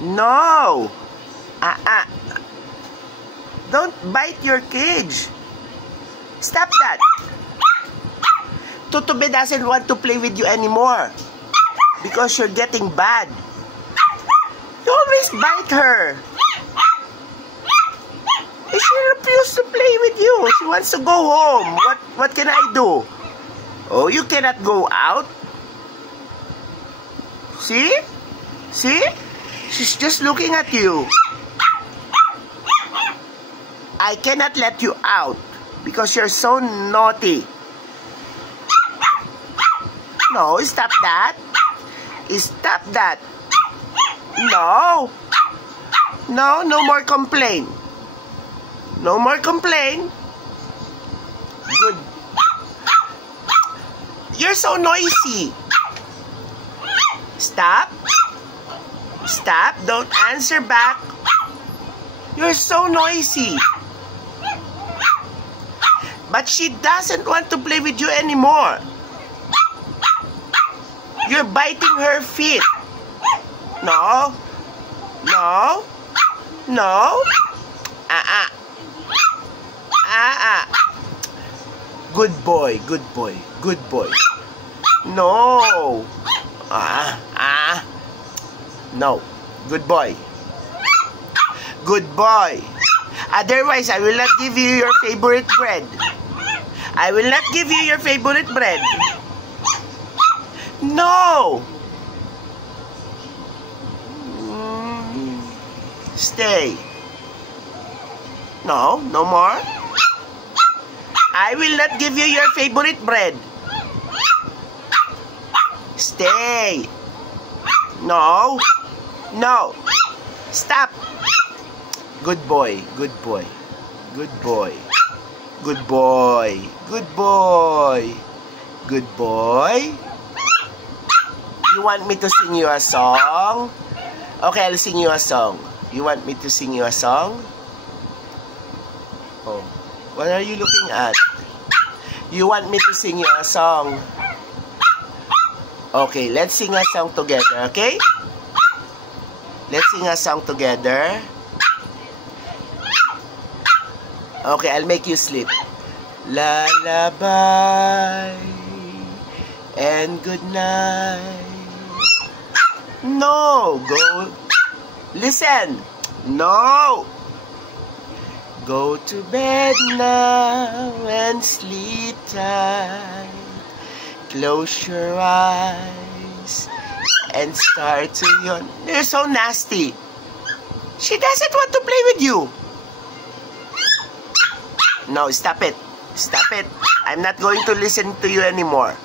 No. Don't bite your cage. Stop that. Tutube doesn't want to play with you anymore because you're getting bad. You always bite her. She refuses to play with you. She wants to go home. What can I do? Oh, you cannot go out. See? See? She's just looking at you. I cannot let you out because you're so naughty. No, stop that. Stop that. No. No, no more complaint. No more complaint. Good. You're so noisy. Stop. Stop. Don't answer back. You're so noisy. But she doesn't want to play with you anymore. You're biting her feet. No. No. No. Good boy. Good boy. Good boy. No. No. Good boy. Good boy. Otherwise, I will not give you your favorite bread. I will not give you your favorite bread. No. Stay. No, no more. I will not give you your favorite bread. Stay. No. No. Stop. Good boy. Good boy. Good boy. Good boy. Good boy. Good boy. You want me to sing you a song? Okay, I'll sing you a song. You want me to sing you a song? Oh. What are you looking at? You want me to sing you a song? Okay, let's sing a song together, okay? Let's sing a song together. Okay, I'll make you sleep. Lullaby and good night. No, go. Listen. No. Go to bed now and sleep tight. Close your eyes and start to yawn. You're so nasty. She doesn't want to play with you. No, stop it. Stop it. I'm not going to listen to you anymore.